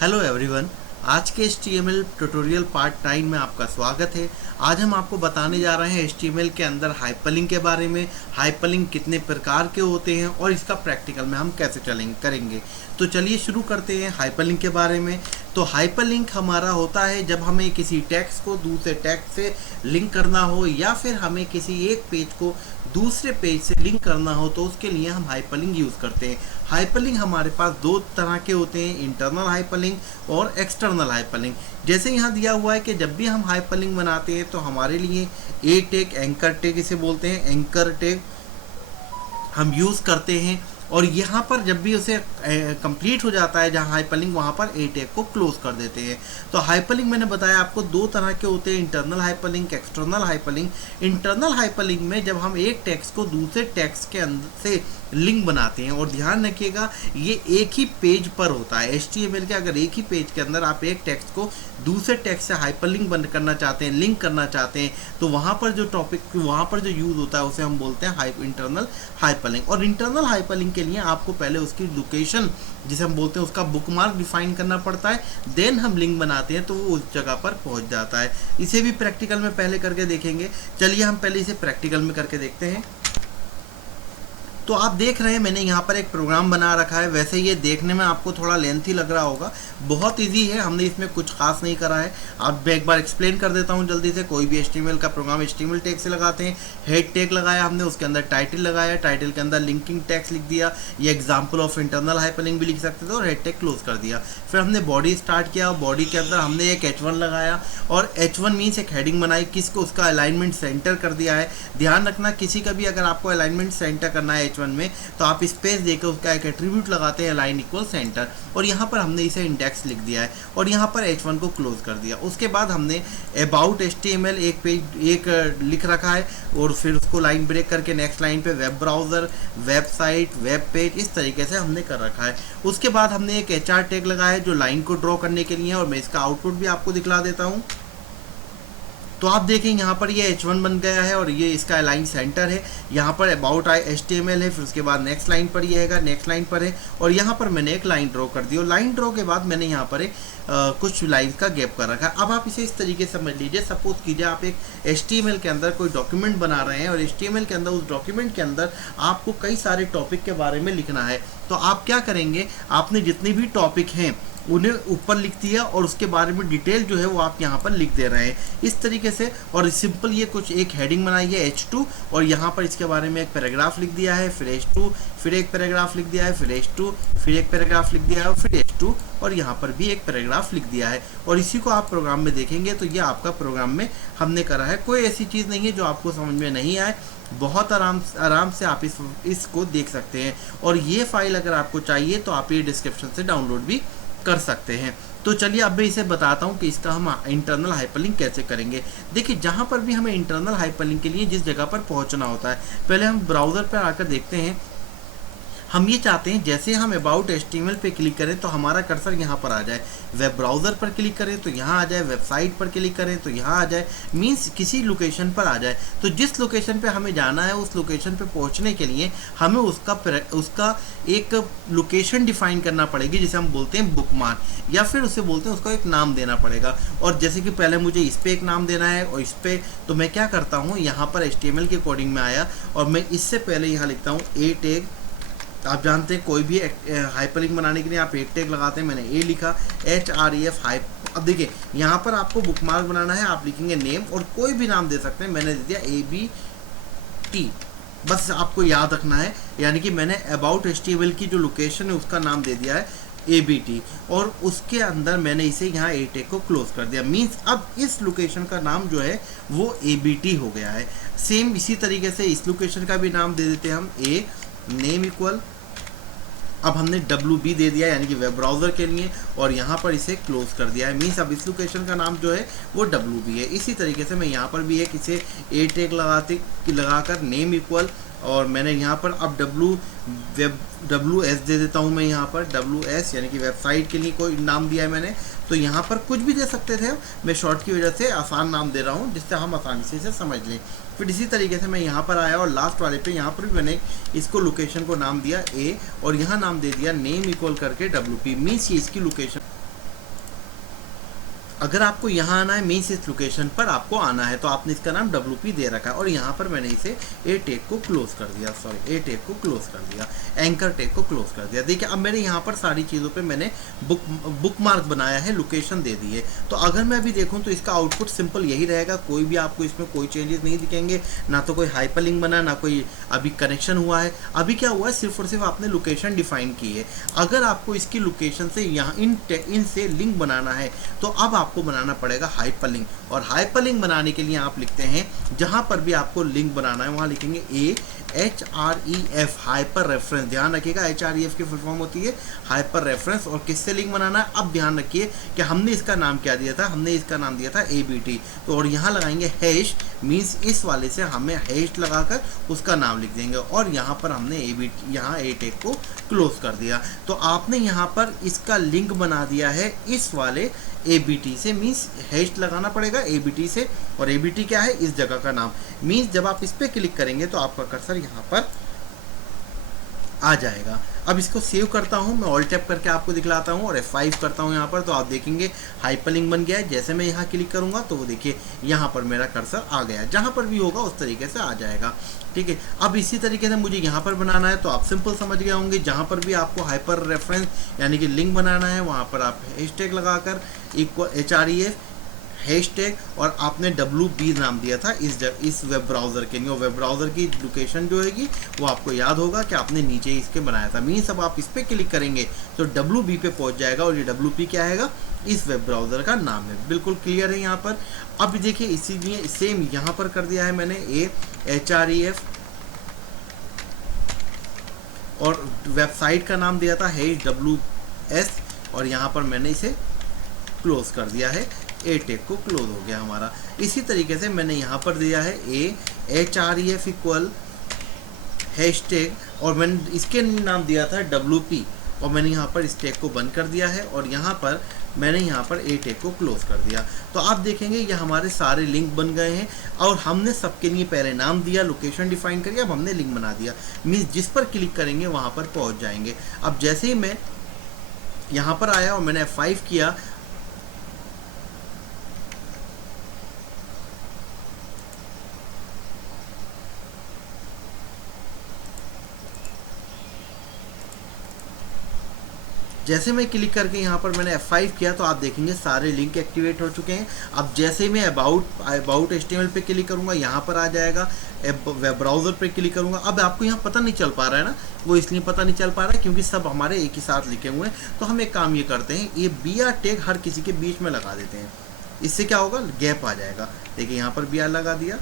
Hello everyone. आज के HTML tutorial part 9 में आपका स्वागत है। आज हम आपको बताने जा रहे हैं HTML के अंदर हाइपरलिंक के बारे में। हाइपरलिंक कितने प्रकार के होते हैं और इसका प्रैक्टिकल में हम कैसे करेंगे। तो चलिए शुरू करते हैं हाइपरलिंक के बारे में। तो हाइपरलिंक हमारा होता है जब हमें किसी टेक्स्ट को दूसरे टेक्स्ट से लिंक करना हो या फिर हमें किसी एक पेज को दूसरे पेज से लिंक करना हो, तो उसके लिए हम हाइपरलिंक यूज़ करते हैं। हाइपरलिंक हमारे पास दो तरह के होते हैं, इंटरनल हाइपरलिंक और एक्सटर्नल हाइपरलिंक। जैसे यहाँ दिया हुआ है कि जब भी हम हाइपरलिंक बनाते हैं तो हमारे लिए ए टैग, एंकर टैग इसे बोलते हैं, एंकर टैग हम यूज़ करते हैं। और यहाँ पर जब भी उसे कंप्लीट हो जाता है जहाँ हाइपरलिंक, वहाँ पर ए टैग को क्लोज कर देते हैं। तो हाइपरलिंक मैंने बताया आपको दो तरह के होते हैं, internal hyperlink, external hyperlink. Internal hyperlink में जब हम एक टेक्स्ट को दूसरे टेक्स्ट के अंदर से लिंक बनाते हैं, और ध्यान रखिएगा ये एक ही पेज पर होता है। HTML के अगर एक ही पेज के अंदर आप एक टेक्स्ट को दूसरे टेक्स्ट से हाइपरलिंक बंद करना चाहते हैं, लिंक करना चाहते हैं, तो वहाँ पर जो टॉपिक, वहाँ पर जो यूज़ होता है उसे हम बोलते हैं इंटरनल हाइपरलिंक। और इंटरनल हाइपरलिंक के लिए आपको पहले उसकी लोकेशन, जिसे हम बोलते हैं उसका बुकमार्क डिफाइन करना पड़ता है, देन हम लिंक बनाते हैं तो वो उस जगह पर पहुँच जाता है। इसे भी प्रैक्टिकल में पहले करके देखेंगे। चलिए हम पहले इसे प्रैक्टिकल में करके देखते हैं। तो आप देख रहे हैं मैंने यहाँ पर एक प्रोग्राम बना रखा है। वैसे ये देखने में आपको थोड़ा लेंथी लग रहा होगा, बहुत इजी है, हमने इसमें कुछ खास नहीं करा है। अब मैं एक बार एक्सप्लेन कर देता हूँ जल्दी से। कोई भी HTML का प्रोग्राम HTML टैग से लगाते हैं। हेड टैग लगाया हमने, उसके अंदर टाइटल लगाया, टाइटल के अंदर लिंकिंग टैग्स लिख दिया, ये एग्जाम्पल ऑफ इंटरनल हाइपरलिंक भी लिख सकते थे, और हेड टैग क्लोज कर दिया। फिर हमने बॉडी स्टार्ट किया, बॉडी के अंदर हमने एक H1 लगाया, और H1 मीन्स एक हेडिंग बनाई, किसको, उसका अलाइनमेंट सेंटर कर दिया है। ध्यान रखना किसी का भी अगर आपको अलाइनमेंट सेंटर करना है H1 में, तो आप स्पेस देकर उसका एक एट्रीब्यूट लगाते हैं, लाइन इक्वल सेंटर, और यहाँ पर हमने इसे इंडेक्स लिख दिया है और यहाँ पर H1 को क्लोज कर दिया। उसके बाद हमने अबाउट HTML एक पेज एक लिख रखा है, और फिर उसको लाइन ब्रेक करके नेक्स्ट लाइन पे web browser, website, web page, इस तरीके से हमने कर रखा है। उसके बाद हमने एक HR टैग लगाया है जो लाइन को ड्रॉ करने के लिए है, और मैं इसका आउटपुट भी आपको दिखला देता हूँ। तो आप देखें यहाँ पर ये H1 बन गया है और ये इसका अलाइन सेंटर है। यहाँ पर अबाउट HTML है, फिर उसके बाद नेक्स्ट लाइन पर ये है, नेक्स्ट लाइन पर है, और यहाँ पर मैंने एक लाइन ड्रॉ कर दी, और लाइन ड्रॉ के बाद मैंने यहाँ पर एक कुछ लाइन का गैप कर रखा है। अब आप इसे इस तरीके से समझ लीजिए, सपोज कीजिए आप एक HTML के अंदर कोई डॉक्यूमेंट बना रहे हैं, और HTML के अंदर, उस डॉक्यूमेंट के अंदर आपको कई सारे टॉपिक के बारे में लिखना है। तो आप क्या करेंगे, आपने जितने भी टॉपिक हैं उन्हें ऊपर लिख दिया, और उसके बारे में डिटेल जो है वो आप यहाँ पर लिख दे रहे हैं इस तरीके से। और सिंपल ये कुछ एक हेडिंग बनाई है H2, और यहाँ पर इसके बारे में एक पैराग्राफ लिख दिया है, फिर H2, फिर एक पैराग्राफ लिख दिया है, फिर H2, फिर एक पैराग्राफ लिख दिया है, और फिर H2, और यहाँ पर भी एक पैराग्राफ लिख दिया है। और इसी को आप प्रोग्राम में देखेंगे तो ये आपका प्रोग्राम में हमने करा है। कोई ऐसी चीज़ नहीं है जो आपको समझ में नहीं आए, बहुत आराम से आप इसको देख सकते हैं। और ये फाइल अगर आपको चाहिए तो आप ये डिस्क्रिप्शन से डाउनलोड भी कर सकते हैं। तो चलिए अब मैं इसे बताता हूँ कि इसका हम इंटरनल हाइपरलिंक कैसे करेंगे। देखिए जहाँ पर भी हमें इंटरनल हाइपरलिंक के लिए जिस जगह पर पहुँचना होता है, पहले हम ब्राउज़र पर आकर देखते हैं। हम ये चाहते हैं जैसे हम अबाउट HTML पे क्लिक करें तो हमारा कर्सर यहाँ पर आ जाए, वेब ब्राउज़र पर क्लिक करें तो यहाँ आ जाए, वेबसाइट पर क्लिक करें तो यहाँ आ जाए, मींस किसी लोकेशन पर आ जाए। तो जिस लोकेशन पे हमें जाना है उस लोकेशन पे पहुँचने के लिए हमें उसका एक लोकेशन डिफाइन करना पड़ेगी, जिसे हम बोलते हैं बुकमार्क, या फिर उसे बोलते हैं उसका एक नाम देना पड़ेगा। और जैसे कि पहले मुझे इस पर एक नाम देना है, और इस पर तो मैं क्या करता हूँ, यहाँ पर HTML के कोडिंग में आया और मैं इससे पहले यहाँ लिखता हूँ ए टैग। आप जानते हैं कोई भी हाइपरलिंक बनाने के लिए आप एक टैग लगाते हैं, मैंने ए लिखा, HREF हाइप। अब देखिए यहाँ पर आपको बुकमार्क बनाना है, आप लिखेंगे नेम, और कोई भी नाम दे सकते हैं, मैंने दे दिया ABT। बस आपको याद रखना है, यानी कि मैंने अबाउट HTML की जो लोकेशन है उसका नाम दे दिया है ABT, और उसके अंदर मैंने इसे यहाँ ए टैग को क्लोज कर दिया। मीन्स अब इस लोकेशन का नाम जो है वो ABT हो गया है। सेम इसी तरीके से इस लोकेशन का भी नाम दे देते हैं हम A नेम इक्वल, अब हमने WB दे दिया यानी कि वेब ब्राउज़र के लिए, और यहाँ पर इसे क्लोज कर दिया है। मीन्स अब इस लोकेशन का नाम जो है वो WB है। इसी तरीके से मैं यहाँ पर भी एक इसे ए टैग लगाकर नेम इक्वल, और मैंने यहाँ पर अब WS दे देता हूँ। मैं यहाँ पर WS यानी कि वेबसाइट के लिए कोई नाम दिया है मैंने, तो यहाँ पर कुछ भी दे सकते थे, मैं शॉर्ट की वजह से आसान नाम दे रहा हूँ जिससे हम आसानी से इसे समझ लें। फिर इसी तरीके से मैं यहाँ पर आया और लास्ट वाले पे यहाँ पर भी मैंने इसको लोकेशन को नाम दिया A, और यहाँ नाम दे दिया नेम इक्वल करके WP। मीन्स ये इसकी लोकेशन अगर आपको यहाँ आना है मीन्स इस लोकेशन पर आपको आना है, तो आपने इसका नाम WP दे रखा है और यहाँ पर मैंने इसे ए टैग को क्लोज कर दिया, सॉरी ए टैग को क्लोज कर दिया, एंकर टैग को क्लोज कर दिया। देखिए अब मेरे यहाँ पर सारी चीज़ों पे मैंने बुक मार्क बनाया है, लोकेशन दे दी है। तो अगर मैं अभी देखूँ तो इसका आउटपुट सिंपल यही रहेगा, कोई भी आपको इसमें कोई चेंजेस नहीं दिखेंगे, ना तो कोई हाइपरलिंक बना, ना कोई अभी कनेक्शन हुआ है। अभी क्या हुआ है, सिर्फ और सिर्फ आपने लोकेशन डिफाइन की है। अगर आपको इसकी लोकेशन से यहाँ इन से लिंक बनाना है तो अब आपको बनाना पड़ेगा हाइपरलिंक, और हाइपरलिंक बनाने के लिए आप लिखते हैं, जहां पर भी आपको लिंक बनाना है वहां लिखेंगे HREF, हाइपर रेफरेंस। ध्यान रखिएगा HREF की फुल फॉर्म होती है हाइपर रेफरेंस। और किससे लिंक बनाना है, अब ध्यान रखिए कि हमने इसका नाम क्या दिया था, हमने इसका नाम दिया था ABT। तो और यहाँ लगाएंगे हैश, मीन्स इस वाले से हमें हैश लगाकर उसका नाम लिख देंगे, और यहाँ पर हमने ABT, यहाँ ए टैग को क्लोज कर दिया। तो आपने यहाँ पर इसका लिंक बना दिया है इस वाले ABT से, मीन्स हैश लगाना पड़ेगा ABT से, और ABT क्या है, इस जगह का नाम। मीन्स जब आप इस पर क्लिक करेंगे तो आपका कर्सर यहाँ पर आ जाएगा। अब इसको सेव करता हूँ मैं, ऑल टैप करके आपको दिखलाता हूँ और F5 करता हूँ यहाँ पर, तो आप देखेंगे हाइपरलिंक बन गया है। जैसे मैं यहाँ क्लिक करूँगा तो वो देखिए यहाँ पर मेरा कर्सर आ गया, जहाँ पर भी होगा उस तरीके से आ जाएगा। ठीक है, अब इसी तरीके से मुझे यहाँ पर बनाना है, तो आप सिंपल समझ गए होंगे, जहाँ पर भी आपको हाइपर रेफरेंस यानी कि लिंक बनाना है वहाँ पर आप हैशटैग लगाकर HREF हैशटैग, और आपने WP नाम दिया था इस वेब ब्राउज़र के लिए, और वेब ब्राउज़र की लोकेशन जो हैगी वो आपको याद होगा कि आपने नीचे इसके बनाया था। मीन्स अब आप इस पर क्लिक करेंगे तो WP पे पहुंच जाएगा, और ये WP क्या हैगा, इस वेब ब्राउज़र का नाम है। बिल्कुल क्लियर है यहाँ पर। अब देखिए इसीलिए सेम यहाँ पर कर दिया है मैंने HREF, और वेबसाइट का नाम दिया था HWS, और यहाँ पर मैंने इसे क्लोज कर दिया है, ए टैग को क्लोज हो गया हमारा। इसी तरीके से मैंने यहाँ पर दिया है HREF इक्वल हैशटैग, और मैंने इसके नाम दिया था WP, और मैंने यहाँ पर इस टैग को बंद कर दिया है, और यहाँ पर मैंने यहाँ पर ए टैग को क्लोज कर दिया। तो आप देखेंगे ये हमारे सारे लिंक बन गए हैं, और हमने सबके लिए पहले नाम दिया, लोकेशन डिफाइन करिए, अब हमने लिंक बना दिया। मीन्स जिस पर क्लिक करेंगे वहाँ पर पहुँच जाएंगे। अब जैसे ही मैं यहाँ पर आया और मैंने F5 किया, जैसे मैं क्लिक करके यहाँ पर मैंने F5 किया तो आप देखेंगे सारे लिंक एक्टिवेट हो चुके हैं। अब जैसे मैं अबाउट HTML पे क्लिक करूँगा यहाँ पर आ जाएगा, वेब ब्राउज़र पे क्लिक करूँगा। अब आपको यहाँ पता नहीं चल पा रहा है ना, वो इसलिए पता नहीं चल पा रहा है क्योंकि सब हमारे एक ही साथ लिखे हुए हैं। तो हम एक काम ये करते हैं, ये BR टैग हर किसी के बीच में लगा देते हैं, इससे क्या होगा, गैप आ जाएगा। देखिए यहाँ पर BR लगा दिया,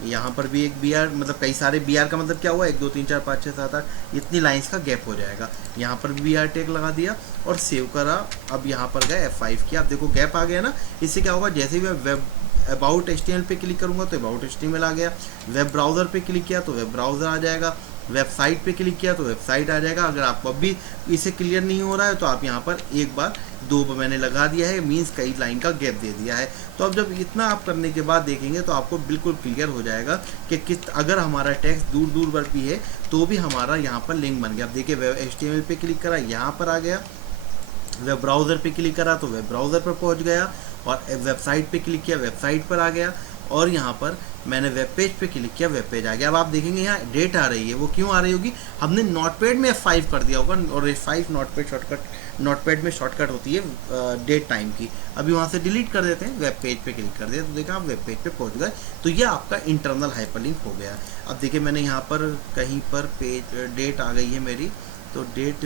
यहाँ पर भी एक BR, मतलब कई सारे BR का मतलब क्या हुआ, 1 2 3 4 5 6 7 8 इतनी लाइंस का गैप हो जाएगा। यहाँ पर भी BR टैग लगा दिया और सेव करा। अब यहाँ पर गए F5 किया, अब देखो गैप आ गया ना। इससे क्या होगा, जैसे ही मैं वेब अबाउट HTML पे क्लिक करूँगा तो अबाउट HTML आ गया, वेब ब्राउज़र पे क्लिक किया तो वेब ब्राउज़र आ जाएगा, वेबसाइट पे क्लिक किया तो वेबसाइट आ जाएगा। अगर आपको अब भी इसे क्लियर नहीं हो रहा है तो आप यहाँ पर एक बार 2 बार मैंने लगा दिया है, मीन्स कई लाइन का गैप दे दिया है। तो अब जब इतना आप करने के बाद देखेंगे तो आपको बिल्कुल क्लियर हो जाएगा कि अगर हमारा टेक्स्ट दूर दूर पर भी है तो भी हमारा यहाँ पर लिंक बन गया। अब देखिए वेब HTML पे क्लिक करा, यहाँ पर आ गया, वेब ब्राउज़र पे क्लिक करा तो वेब ब्राउज़र पर पहुँच गया, और वेबसाइट पे क्लिक किया वेबसाइट पर आ गया, और यहाँ पर मैंने वेब पेज पे क्लिक किया वेब पेज आ गया। अब आप देखेंगे यहाँ डेट आ रही है, वो क्यों आ रही होगी, हमने नोटपैड में F5 कर दिया होगा, और F5 नोटपैड में शॉर्टकट होती है डेट टाइम की। अभी वहाँ से डिलीट कर देते हैं, वेब पेज पे क्लिक कर दिया तो देखा आप वेब पेज पे पहुँच गए। तो ये आपका इंटरनल हाइपरलिंक हो गया। अब देखिए मैंने यहाँ पर कहीं पर पेज डेट आ गई है मेरी, तो डेट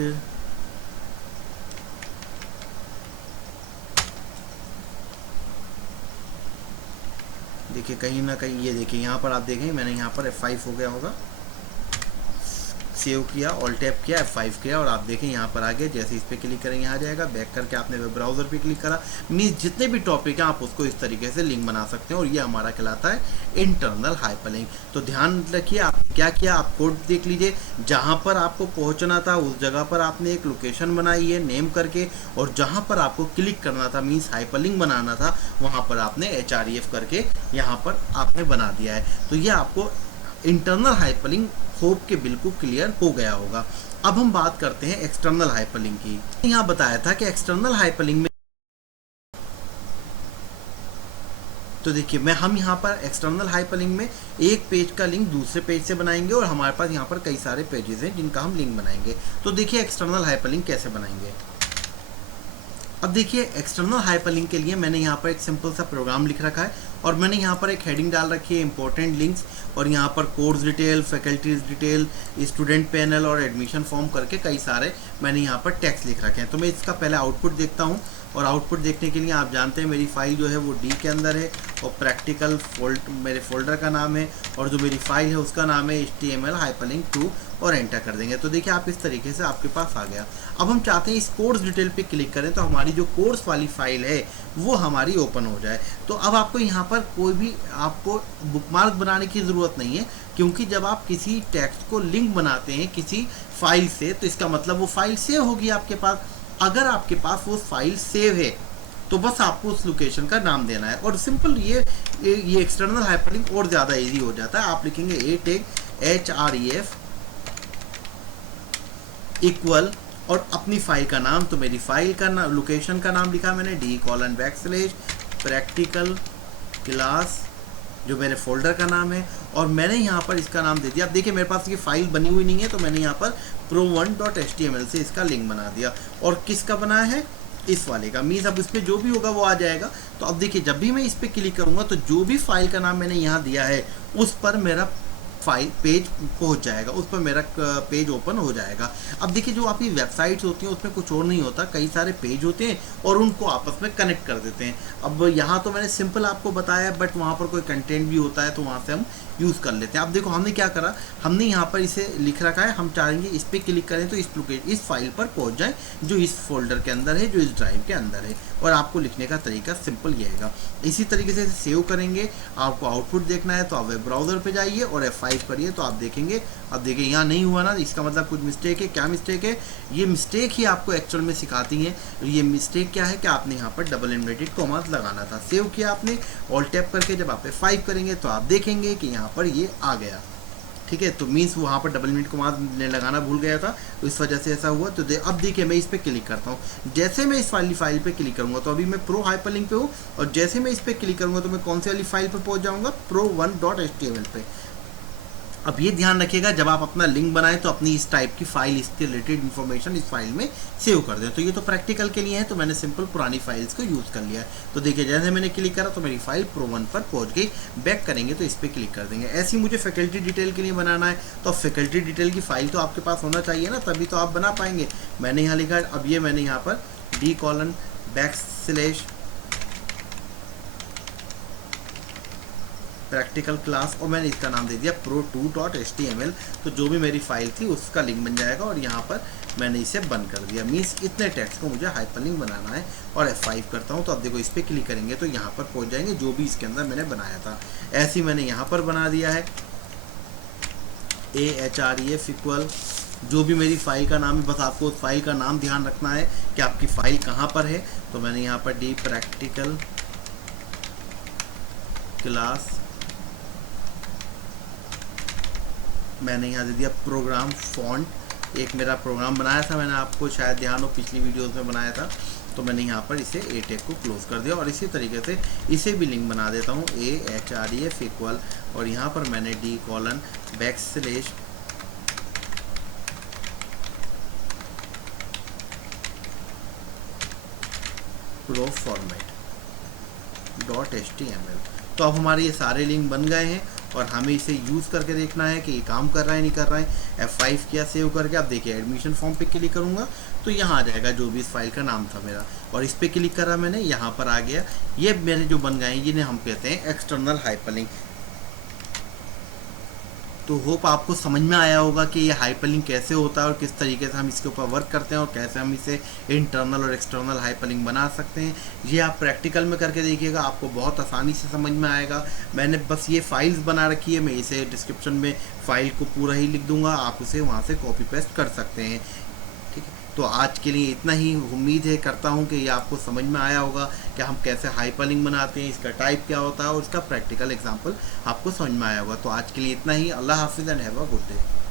देखिए कहीं ना कहीं, ये देखिए यहाँ पर आप देखेंगे मैंने यहाँ पर F5 हो गया होगा, सेव किया, ऑल टैप किया, F5 किया, और आप देखें यहाँ पर आ गया। जैसे इस पर क्लिक करेंगे आ जाएगा, बैक करके आपने वेब ब्राउज़र पे क्लिक करा, मीन्स जितने भी टॉपिक हैं आप उसको इस तरीके से लिंक बना सकते हैं, और ये हमारा कहलाता है इंटरनल हाइपरलिंक। तो ध्यान रखिए आपने क्या किया, आप कोड देख लीजिए, जहाँ पर आपको पहुँचना था उस जगह पर आपने एक लोकेशन बनाई है नेम करके, और जहाँ पर आपको क्लिक करना था मीन्स हाइपरलिंक बनाना था वहाँ पर आपने HREF करके यहाँ पर आपने बना दिया है। तो ये आपको इंटरनल हाइपरलिंक होप के बिल्कुल क्लियर हो गया होगा। अब हम बात करते हैं एक्सटर्नल हाइपरलिंक की। यहाँ बताया था कि एक्सटर्नल हाइपरलिंक में तो देखिए हम यहाँ पर एक्सटर्नल हाइपरलिंक में एक पेज का लिंक दूसरे पेज से बनाएंगे और हमारे पास यहाँ पर कई सारे पेजेस हैं जिनका हम लिंक बनाएंगे। तो देखिए एक्सटर्नल हाइपरलिंक कैसे बनाएंगे। अब देखिए एक्सटर्नल हाइपरलिंक के लिए मैंने यहाँ पर एक सिंपल सा प्रोग्राम लिख रखा है और मैंने यहाँ पर एक हेडिंग डाल रखी है इंपॉर्टेंट लिंक्स, और यहाँ पर course detail, faculties detail, student panel और एडमिशन फॉर्म करके कई सारे मैंने यहाँ पर टेक्स्ट लिख रखे हैं। तो मैं इसका पहले आउटपुट देखता हूँ, और आउटपुट देखने के लिए आप जानते हैं मेरी फाइल जो है वो डी के अंदर है और प्रैक्टिकल मेरे फोल्डर का नाम है, और जो मेरी फाइल है उसका नाम है HTML हाइपरलिंक 2, और एंटर कर देंगे। तो देखिए आप इस तरीके से आपके पास आ गया। अब हम चाहते हैं इस कोर्स डिटेल पे क्लिक करें तो हमारी जो कोर्स वाली फाइल है वो हमारी ओपन हो जाए। तो अब आपको यहाँ पर कोई भी आपको बुकमार्क बनाने की ज़रूरत नहीं है, क्योंकि जब आप किसी टेक्स्ट को लिंक बनाते हैं किसी फाइल से तो इसका मतलब वो फाइल सेव होगी आपके पास। अगर आपके पास वो फाइल सेव है तो बस आपको उस लोकेशन का नाम देना है, और सिंपल ये एक्सटर्नल हाइपरलिंक और ज़्यादा इजी हो जाता है। आप लिखेंगे href इक्वल और अपनी फाइल का नाम, तो मेरी फाइल का नाम, लोकेशन का नाम लिखा मैंने d:\प्रैक्टिकल क्लास, जो मेरे फोल्डर का नाम है, और मैंने यहाँ पर इसका नाम दे दिया। अब देखिए मेरे पास ये फाइल बनी हुई नहीं है तो मैंने यहाँ पर pro1.html से इसका लिंक बना दिया। और किसका बनाया है? इस वाले का। मीन्स अब इस पर जो भी होगा वो आ जाएगा। तो अब देखिए जब भी मैं इस पर क्लिक करूँगा तो जो भी फाइल का नाम मैंने यहाँ दिया है उस पर मेरा फाइल पेज पहुंच जाएगा, उस पर मेरा पेज ओपन हो जाएगा। अब देखिए जो आपकी वेबसाइट्स होती हैं उसमें कुछ और नहीं होता, कई सारे पेज होते हैं और उनको आपस में कनेक्ट कर देते हैं। अब यहाँ तो मैंने सिंपल आपको बताया, बट वहाँ पर कोई कंटेंट भी होता है तो वहाँ से हम यूज़ कर लेते हैं। अब देखो हमने क्या करा, हमने यहाँ पर इसे लिख रखा है, हम चाहेंगे इस पर क्लिक करें तो इस फाइल पर पहुँच जाए जो इस फोल्डर के अंदर है, जो इस ड्राइव के अंदर है। और आपको लिखने का तरीका सिंपल ये है। इसी तरीके से सेव करेंगे। आपको आउटपुट देखना है तो आप वेब ब्राउज़र पे जाइए और F5 करिए तो आप देखेंगे। अब देखिए यहाँ नहीं हुआ ना, इसका मतलब कुछ मिस्टेक है। क्या मिस्टेक है? ये मिस्टेक ही आपको एक्चुअल में सिखाती है। ये मिस्टेक क्या है कि आपने यहाँ पर डबल इन्वर्टेड कॉमास लगाना था। सेव किया आपने, ऑल टैप करके जब आप F5 करेंगे तो आप देखेंगे कि यहाँ पर ये आ गया। ठीक है, तो मीन्स वहाँ पर डबल इन्वर्टेड कॉमास लगाना भूल गया था तो इस वजह से ऐसा हुआ। तो अब देखिए मैं इस पर क्लिक करता हूँ। जैसे मैं इस वाली फाइल पे क्लिक करूँगा तो अभी मैं प्रो हाइपरलिंक पे हूँ, और जैसे मैं इस पर क्लिक करूँगा तो मैं कौन सी वाली फाइल पर पहुँच जाऊँगा? pro1.html पे। अब ये ध्यान रखिएगा जब आप अपना लिंक बनाएं तो अपनी इस टाइप की फाइल, इसके रिलेटेड इन्फॉर्मेशन इस फाइल में सेव कर दें। तो ये तो प्रैक्टिकल के लिए है तो मैंने सिंपल पुरानी फाइल्स को यूज़ कर लिया है। तो देखिए जैसे मैंने क्लिक करा तो मेरी फाइल pro1 पर पहुंच गई। बैक करेंगे तो इस पर क्लिक कर देंगे। ऐसे ही मुझे फैकल्टी डिटेल के लिए बनाना है तो फैकल्टी डिटेल की फाइल तो आपके पास होना चाहिए ना, तभी तो आप बना पाएंगे। मैंने यहाँ लिखा, अब ये मैंने यहाँ पर d:\, प्रैक्टिकल क्लास, और मैंने इसका नाम दे दिया pro2.html। तो जो भी मेरी फाइल थी उसका लिंक बन जाएगा और यहाँ पर मैंने इसे बंद कर दिया। मीन्स इतने टेक्स्ट को मुझे हाइपरलिंक बनाना है। और F5 करता हूँ तो अब देखो इस पर क्लिक करेंगे तो यहाँ पर पहुँच जाएंगे जो भी इसके अंदर मैंने बनाया था। ऐसे ही मैंने यहाँ पर बना दिया है href इक्वल, जो भी मेरी फाइल का नाम है, बस आपको उस फाइल का नाम ध्यान रखना है कि आपकी फ़ाइल कहाँ पर है। तो मैंने यहाँ पर d:\प्रैक्टिकल क्लास, मैंने यहाँ दे दिया प्रोग्राम फॉन्ट। एक मेरा प्रोग्राम बनाया था, मैंने आपको शायद ध्यान हो पिछली वीडियोस में बनाया था, तो मैंने यहाँ पर इसे ए टैग को क्लोज कर दिया। और इसी तरीके से इसे भी लिंक बना देता हूँ href इक्वल, और यहाँ पर मैंने d:\, pro format.html। तो अब हमारे ये सारे लिंक बन गए हैं और हमें इसे यूज़ करके देखना है कि ये काम कर रहा है नहीं कर रहा है। F5 किया, सेव करके अब देखिए एडमिशन फॉर्म पे क्लिक करूँगा तो यहाँ आ जाएगा जो भी इस फाइल का नाम था मेरा, और इस पर क्लिक करा मैंने, यहाँ पर आ गया। ये मेरे जो बन गए हैं जिन्हें हम कहते हैं एक्सटर्नल हाइपरलिंक। तो होप आपको समझ में आया होगा कि ये हाइपरलिंक कैसे होता है और किस तरीके से हम इसके ऊपर वर्क करते हैं और कैसे हम इसे इंटरनल और एक्सटर्नल हाइपरलिंक बना सकते हैं। ये आप प्रैक्टिकल में करके देखिएगा, आपको बहुत आसानी से समझ में आएगा। मैंने बस ये फाइल्स बना रखी है, मैं इसे डिस्क्रिप्शन में फ़ाइल को पूरा ही लिख दूँगा, आप उसे वहाँ से कॉपी पेस्ट कर सकते हैं। ठीक है, तो आज के लिए इतना ही। उम्मीद है करता हूँ कि ये आपको समझ में आया होगा कि हम कैसे हाइपरलिंक बनाते हैं, इसका टाइप क्या होता है और इसका प्रैक्टिकल एग्जांपल आपको समझ में आया होगा। तो आज के लिए इतना ही। अल्लाह हाफिज़ and have a good day.